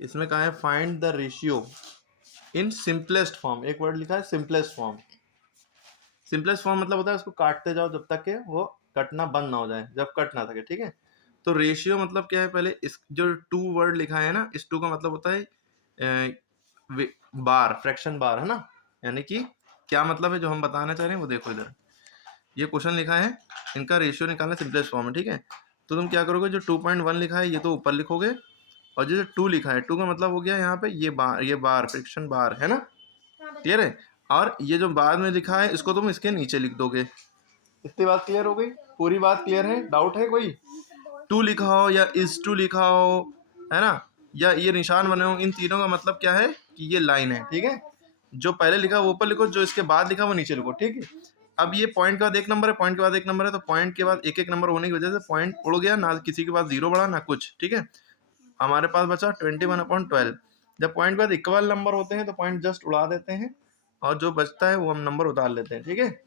इसमें कहा है find the ratio in simplest form, एक वर्ड लिखा है सिंपलेस्ट फॉर्म। सिंपलेस्ट फॉर्म मतलब होता है उसको काटते जाओ जब तक के वो कटना बंद ना हो जाए, जब कट ना सके, ठीक है। तो रेशियो मतलब क्या है, पहले इस जो टू वर्ड लिखा है ना, इस टू का मतलब होता है बार, फ्रैक्शन बार, है ना। यानी कि क्या मतलब है जो हम बताना चाह रहे हैं वो देखो इधर, ये क्वेश्चन लिखा है, इनका रेशियो निकालना सिंपलेस्ट फॉर्म है, ठीक है। तो तुम क्या करोगे, जो 2.1 लिखा है ये तो ऊपर लिखोगे, और जो 2 लिखा है, 2 का मतलब हो गया यहाँ पे ये बार फ्रिक्शन बार, है ना, क्लियर है। और ये जो बाद में लिखा है इसको तुम इसके नीचे लिख दोगे। इतनी बात क्लियर हो गई, पूरी बात क्लियर है, डाउट है कोई? 2 लिखा हो या इज 2 लिखा हो, है ना, या ये निशान बने हो, इन तीनों का मतलब क्या है कि ये लाइन है, ठीक है। जो पहले लिखा वो ऊपर लिखो, जो इसके बाद लिखा वो नीचे लिखो, ठीक है। अब ये पॉइंट के बाद एक नंबर है, पॉइंट के बाद एक नंबर है, तो पॉइंट के बाद एक एक नंबर होने की वजह से पॉइंट उड़ गया ना, किसी के पास जीरो बढ़ा ना कुछ, ठीक है। हमारे पास बचा 21/12। जब पॉइंट के बाद इक्वल नंबर होते हैं तो पॉइंट जस्ट उड़ा देते हैं, और जो बचता है वो हम नंबर उतार लेते हैं, ठीक है।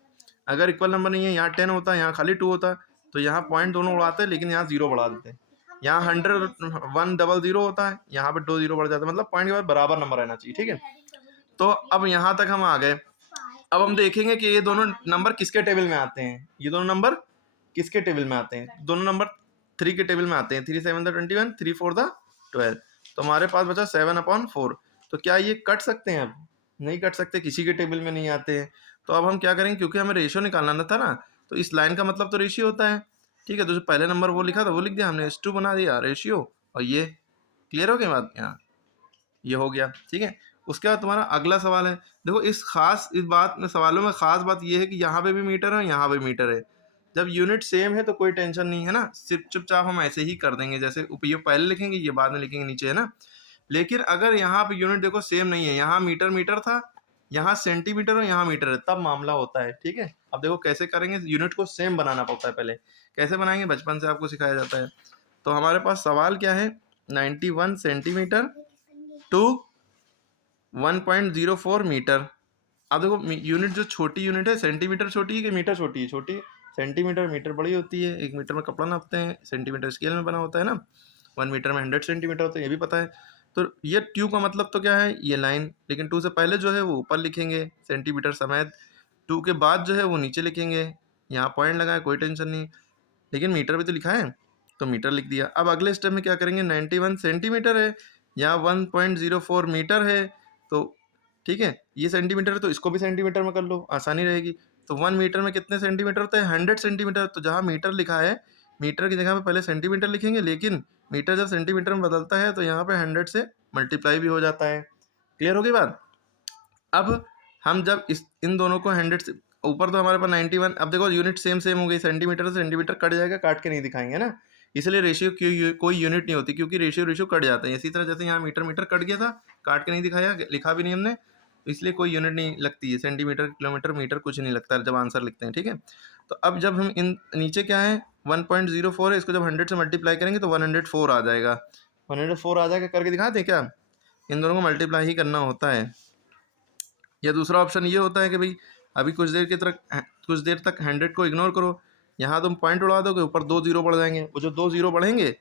अगर इक्वल नंबर नहीं है, यहाँ 10 होता है, यहाँ खाली 2 होता है, तो यहाँ पॉइंट दोनों उड़ाते हैं, लेकिन यहाँ 0 बढ़ा देते हैं। यहाँ 100 होता है, यहाँ पे 2 0 बढ़ जाता है, मतलब पॉइंट के बाद बराबर नंबर रहना चाहिए, ठीक है। तो अब यहाँ तक हम आ गए। अब हम देखेंगे कि ये दोनों नंबर किसके टेबल में आते हैं, ये दोनों नंबर किसके टेबल में आते हैं। दोनों नंबर 3 के टेबल में आते हैं, 3 7 21, 3 4 12। तो हमारे पास बचा 7/4। तो क्या ये कट सकते हैं? अब नहीं कट सकते, किसी के टेबल में नहीं आते हैं। तो अब हम क्या करेंगे, क्योंकि हमें रेशियो निकालना था ना, तो इस लाइन का मतलब तो रेशियो होता है, ठीक है। तो जो पहले नंबर वो लिखा था वो लिख दिया हमने, S2 बना दिया रेशियो, और ये क्लियर हो गया बात, यहाँ ये हो गया, ठीक है। उसके बाद तुम्हारा अगला सवाल है, देखो इस बात में, सवालों में खास बात ये है कि यहाँ पे भी मीटर है, यहाँ पे मीटर है। जब यूनिट सेम है तो कोई टेंशन नहीं है ना, सिर्फ चुपचाप हम ऐसे ही कर देंगे, जैसे ये पहले लिखेंगे ये बाद में लिखेंगे नीचे, है ना। लेकिन अगर यहाँ पे यूनिट देखो सेम नहीं है, यहाँ मीटर मीटर था, यहाँ सेंटीमीटर और यहाँ मीटर है, तब मामला होता है, ठीक है। अब देखो कैसे करेंगे, यूनिट को सेम बनाना पड़ता है पहले। कैसे बनाएंगे, बचपन से आपको सिखाया जाता है। तो हमारे पास सवाल क्या है, 91 सेंटीमीटर टू 1.04 मीटर। अब देखो यूनिट जो छोटी यूनिट है, सेंटीमीटर छोटी है कि मीटर छोटी है? छोटी। सेंटीमीटर मीटर बड़ी होती है, 1 मीटर में कपड़ा नापते हैं, सेंटीमीटर स्केल में बना होता है ना, 1 मीटर में 100 सेंटीमीटर होता है, ये भी पता है। तो ये ट्यू का मतलब तो क्या है, ये लाइन, लेकिन 2 से पहले जो है वो ऊपर लिखेंगे सेंटीमीटर समेत, 2 के बाद जो है वो नीचे लिखेंगे। यहाँ पॉइंट लगाए, कोई टेंशन नहीं, लेकिन मीटर भी तो लिखा है तो मीटर लिख दिया। अब अगले स्टेप में क्या करेंगे, 91 सेंटीमीटर है, यहाँ 1.04 मीटर है, तो ठीक है, ये सेंटीमीटर है तो इसको भी सेंटीमीटर में कर लो, आसानी रहेगी। तो 1 मीटर में कितने सेंटीमीटर होते हैं, 100 सेंटीमीटर। तो जहाँ मीटर लिखा है, मीटर की जगह पे पहले सेंटीमीटर लिखेंगे, लेकिन मीटर जब सेंटीमीटर में बदलता है तो यहाँ पे 100 से मल्टीप्लाई भी हो जाता है। क्लियर हो गई बात? अब हम जब इन दोनों को 100 से ऊपर, तो हमारे पास 91, अब देखो यूनिट सेम सेम हो गई, सेंटीमीटर से सेंटीमीटर कट जाएगा, काट के नहीं दिखाएंगे ना, इसलिए रेशियो कोई यूनिट नहीं होती, क्योंकि रेशियो कट जाता है। इसी तरह जैसे यहाँ मीटर मीटर कट गया था, काट के नहीं दिखाया, लिखा भी नहीं हमने, इसलिए कोई यूनिट नहीं लगती है, सेंटीमीटर किलोमीटर मीटर कुछ नहीं लगता जब आंसर लिखते हैं, ठीक है। तो अब जब हम इन नीचे क्या है 1.04 है, इसको जब 100 से मल्टीप्लाई करेंगे तो 104 आ जाएगा। 104 आ जाएगा, करके दिखा दें क्या? इन दोनों को मल्टीप्लाई ही करना होता है। या दूसरा ऑप्शन ये होता है कि भाई अभी कुछ देर तक 100 को इग्नोर करो, यहाँ तुम पॉइंट उड़ा दोगे, ऊपर 2 0 बढ़ जाएंगे, वो जो 2 0 बढ़ेंगे,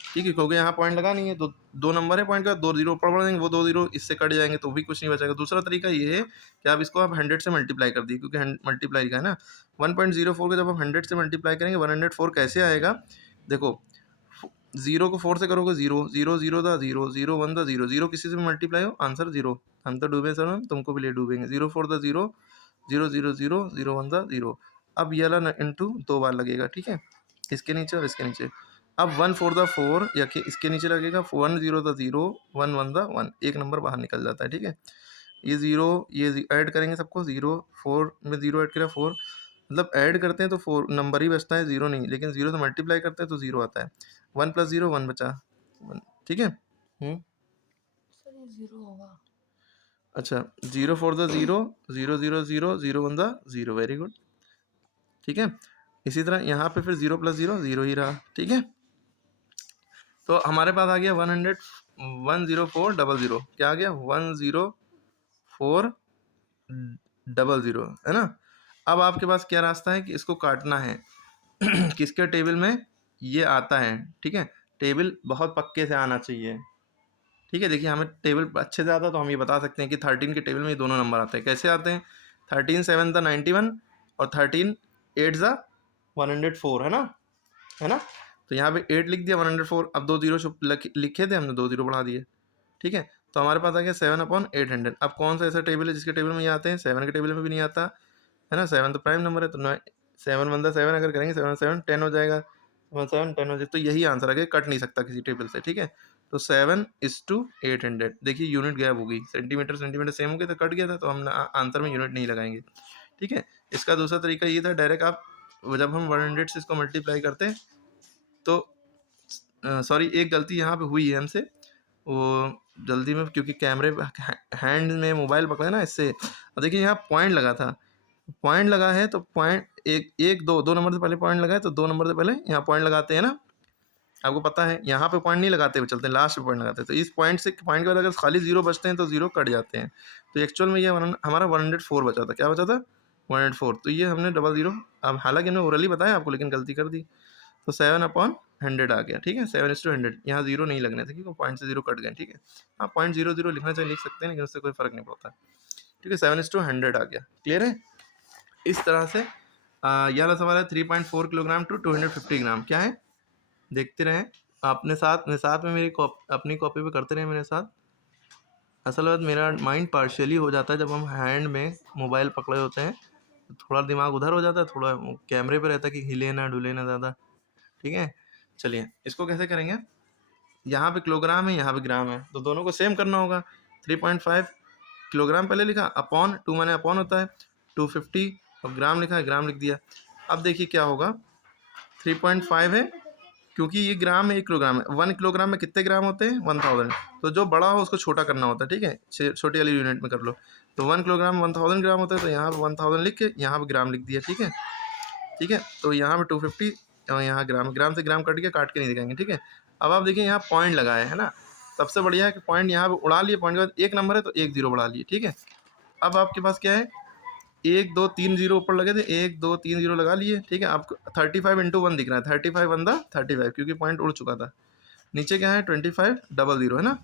ठीक है, क्योंकि यहाँ पॉइंट लगा नहीं है, तो 2 नंबर है पॉइंट का, 2 0 ऊपर बढ़ जाएंगे, वो 2 0 इससे कट जाएंगे, तो भी कुछ नहीं बचेगा। दूसरा तरीका ये है कि आप इसको 100 से मल्टीप्लाई कर दिए, क्योंकि मल्टीप्लाई लिखा है ना। 1.04 को जब हम 100 से मल्टीप्लाई करेंगे, 104 कैसे आएगा, देखो 0 को 4 से करोगे 0 0 0 था 0 0 1 था 0 0, किसी से भी मल्टीप्लाई हो आंसर 0। हम तो डूबे सर, हम तुमको भी ले डूबेंगे। 0 4 था 0 0 0 0 0 1 था 0। अब ये वाला इंटू 2 बार लगेगा, ठीक है, इसके नीचे और इसके नीचे। अब 1 4 था 4, या इसके नीचे लगेगा 1 0 था 0 1 1 था 1, एक नंबर बाहर निकल जाता है, ठीक है। ये 0 ये ऐड करेंगे सबको, 0 4 में 0 ऐड करा 4, मतलब ऐड करते हैं तो 4 नंबर ही बचता है, 0 नहीं, लेकिन 0 से मल्टीप्लाई करते हैं तो 0 आता है। 1 + 0 1 बचा 1, ठीक है। सर ये 0 होगा। अच्छा, 0 4 था 0 0 0 0 0 1 था 0, वेरी गुड, ठीक है। इसी तरह यहाँ पे फिर 0 + 0 0 ही रहा, ठीक है। तो हमारे पास आ गया 10400, क्या आ गया 10400, है ना। अब आपके पास क्या रास्ता है कि इसको काटना है किसके टेबल में ये आता है, ठीक है। टेबल बहुत पक्के से आना चाहिए, ठीक है, देखिए हमें टेबल अच्छे से आता है तो हम ये बता सकते हैं कि 13 के टेबल में ये दोनों नंबर आते हैं। कैसे आते हैं? 13 7 द 91 और 13 8 द 104, है ना? तो यहाँ पे 8 लिख दिया, 104, अब 2 जीरो लिखे थे हमने, 2 जीरो बढ़ा दिए। ठीक है, तो हमारे पास आ गया 7/800। अब कौन सा ऐसा टेबल है जिसके टेबल में ये आते हैं? 7 के टेबल में भी नहीं आता, है ना? 7 तो प्राइम नंबर है, तो 7 1 7 अगर करेंगे 7 7 10 हो जाएगा, 7 7 10 हो जाएगा। तो यही आंसर आ गया, कट नहीं सकता किसी टेबल से। ठीक है, तो 7:800। देखिए यूनिट गायब हो गई, सेंटीमीटर सेंटीमीटर सेम हो गया, तो कट गया था, तो हम आंसर में यूनिट नहीं लगाएंगे। ठीक है, इसका दूसरा तरीका ये था, डायरेक्ट आप जब हम 100 से इसको मल्टीप्लाई करते हैं तो सॉरी, एक गलती यहाँ पे हुई है हमसे, वो जल्दी में, क्योंकि कैमरे हैंड में मोबाइल पकड़े ना, इससे। और देखिए यहाँ पॉइंट लगा था, पॉइंट लगा है तो पॉइंट एक दो नंबर से पहले पॉइंट लगा है, तो 2 नंबर से पहले यहाँ पॉइंट लगाते हैं ना, आपको पता है। यहाँ पे पॉइंट नहीं लगाते हुए चलते हैं, लास्ट पे पॉइंट लगाते हैं। तो इस पॉइंट के बाद अगर खाली जीरो बचते हैं तो जीरो कट जाते हैं। तो एक्चुअल में ये हमारा 104 बचा था। क्या बचा था? 104। तो ये हमने डबल जीरो, अब हालांकि हमने ओरली बताया आपको, लेकिन गलती कर दी। तो 7/100 आ गया। ठीक है, 7:100। यहाँ जीरो नहीं लगने थे क्योंकि पॉइंट से जीरो कट गए। ठीक है, हाँ, 0.00 लिखना चाहिए, लिख सकते हैं, लेकिन उससे कोई फर्क नहीं पड़ता। ठीक है, 7:100 आ गया। क्लियर है? इस तरह से यह वाला सवाल है 3.4 किलोग्राम टू 250 ग्राम। क्या है? देखते रहें, आपने साथ में मेरी अपनी कॉपी पे करते रहे मेरे साथ। असल बात, मेरा माइंड पार्शियली हो जाता है जब हम हैंड में मोबाइल पकड़े होते हैं, तो थोड़ा दिमाग उधर हो जाता है, थोड़ा कैमरे पे रहता है कि हिले ना डुले ना ज़्यादा। ठीक है, चलिए इसको कैसे करेंगे। यहाँ पे किलोग्राम है, यहाँ पे ग्राम है, तो दोनों को सेम करना होगा। 3.5 किलोग्राम पहले लिखा, अपॉन 2 माने अपॉन होता है 250, और ग्राम लिखा है, ग्राम लिख दिया। अब देखिए क्या होगा, 3.5 है, क्योंकि ये ग्राम में 1 किलोग्राम है। 1 किलोग्राम में कितने ग्राम होते हैं? 1000। तो जो बड़ा हो उसको छोटा करना होता है। ठीक है, छोटी वाली यूनिट में कर लो। तो 1 किलोग्राम में 1000 ग्राम होता है, तो यहाँ पे 1000 लिख के यहाँ पे ग्राम लिख दिया। ठीक है, ठीक है, तो यहाँ पे 250 और यहाँ ग्राम, ग्राम से ग्राम कट के, काट के नहीं दिखाएंगे। ठीक है, अब आप देखिए यहाँ पॉइंट लगाए है ना, सबसे बढ़िया है कि पॉइंट यहाँ पे उड़ा लिए, पॉइंट के बाद एक नंबर है तो 1 जीरो बढ़ा लिए। ठीक है, अब आपके पास क्या है, 1 2 3 जीरो ऊपर लगे थे, 1 2 3 जीरो लगा लिए। ठीक है, आपको 35 × 1 दिख रहा है, 35 1 द 35, क्योंकि पॉइंट उड़ चुका था। नीचे क्या है? 25 00, है ना?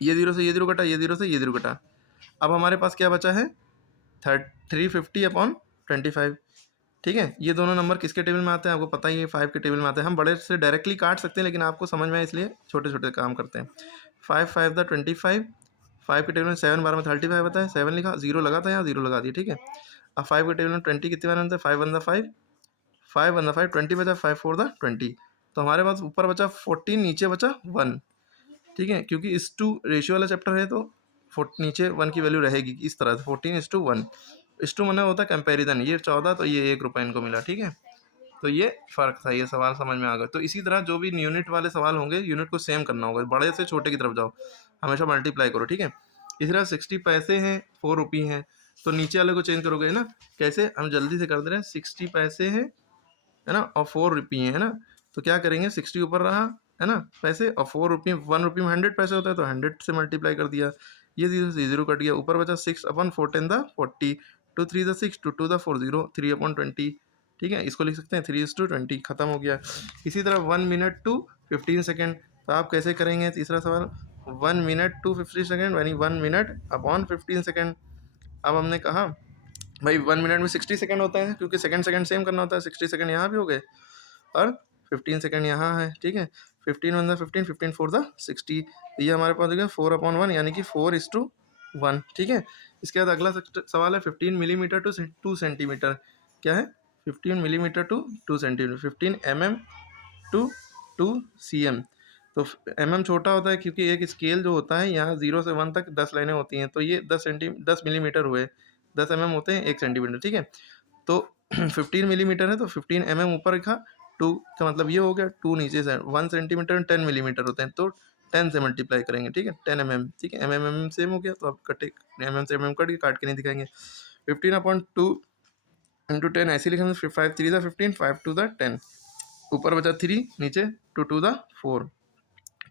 ये जीरो से ये जीरो कटा, ये जीरो से ये जीरो कटा। अब हमारे पास क्या बचा है? 350/25। ठीक है, ये दोनों नंबर किसके टेबल में आते हैं? आपको पता ही है, 5 के टेबल में आते हैं। हम बड़े से डायरेक्टली काट सकते हैं, लेकिन आपको समझ में आए इसलिए छोटे छोटे काम करते हैं। 5 5 द 25, 5 के टेबल में 7 12 में 35 होता है, 7 लिखा, जीरो लगा था, यहाँ जीरो लगा दिया। ठीक है, अब 5 के टेबल में 20 कितने बार बनता है? 5 1 द 5, 5 1 द 5, 20 बचा, 5 4 द 20। तो हमारे पास ऊपर बचा 14, नीचे बचा 1। ठीक है, क्योंकि इस टू रेशियो वाला चैप्टर है, तो नीचे 1 की वैल्यू रहेगी इस तरह से, 14:1। इस टू मैंने होता है कंपेरिजन, ये 14, तो ये 1 रुपये इनको मिला। ठीक है, तो ये फ़र्क था, ये सवाल समझ में आ गया। तो इसी तरह जो भी यूनिट वाले सवाल होंगे, यूनिट को सेम करना होगा, बड़े से छोटे की तरफ जाओ, हमेशा मल्टीप्लाई करो। ठीक है, इसी तरह 60 पैसे हैं, 4 रुपये हैं, तो नीचे वाले को चेंज करोगे ना। कैसे? हम जल्दी से कर दे रहे हैं। 60 पैसे हैं, है ना, और 4 रुपये है ना, तो क्या करेंगे, 60 ऊपर रहा, है ना, पैसे, और 4 रुपये, 1 रुपये में 100 पैसे होता है, तो 100 से मल्टीप्लाई कर दिया। ये जीरो से जीरो कट गया, ऊपर बचा 6/4 द 40, 2 3 द 6, 2 2 द 4 0, 3/20। ठीक है, इसको लिख सकते हैं 3:20, खत्म हो गया। इसी तरह 1 मिनट टू 15 सेकेंड, तो आप कैसे करेंगे? तीसरा सवाल, 1 मिनट टू 50 सेकेंड, यानी 1 मिनट अपॉन 15 सेकेंड। अब हमने कहा भाई 1 मिनट में 60 सेकंड होता है, क्योंकि सेकंड सेकंड सेम करना होता है। 60 सेकंड यहाँ भी हो गए, और 15 सेकंड यहाँ है। ठीक है, 15 1 द 15, 15 4 द 60, ये हमारे पास हो गया 4/1, यानी कि 4:1। ठीक है, इसके बाद अगला सवाल है 15 मिलीमीटर टू 2 सेंटीमीटर। क्या है? 15 millimetre to 2 centimetre, 15 mm to 2 cm। तो mm छोटा होता है, क्योंकि एक स्केल जो होता है, यहाँ 0 से 1 तक 10 लाइनें होती हैं, तो ये 10 मिलीमीटर हुए, 10 mm होते हैं 1 सेंटीमीटर। ठीक है, तो 15 मिलीमीटर है, तो 15 mm ऊपर लिखा, 2 का मतलब ये हो गया, 2 नीचे से, 1 सेंटीमीटर 10 मिलीमीटर होते हैं, तो 10 से मल्टीप्लाई करेंगे। ठीक है, 10 mm। ठीक है, mm सेम हो गया, तो अब कटे, mm से mm कट के, काट के नहीं दिखाएंगे। 15/2 इंटू 10 ऐसे लिखेंगे, 5 3 द 15, 5 2 द 10, ऊपर बचा 3, नीचे 2 2 द 4।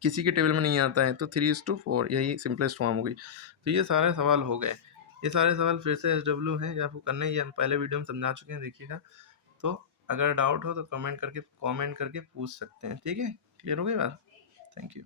किसी के टेबल में नहीं आता है, तो 3:4, यही सिंपलेस्ट फॉर्म हो गई। तो ये सारे सवाल हो गए। ये सारे सवाल फिर से SW हैं, या आपको करने ही, हम पहले वीडियो में समझा चुके हैं, देखिएगा। तो अगर डाउट हो तो कमेंट करके पूछ सकते हैं। ठीक है, क्लियर हो गई बात? Thank you.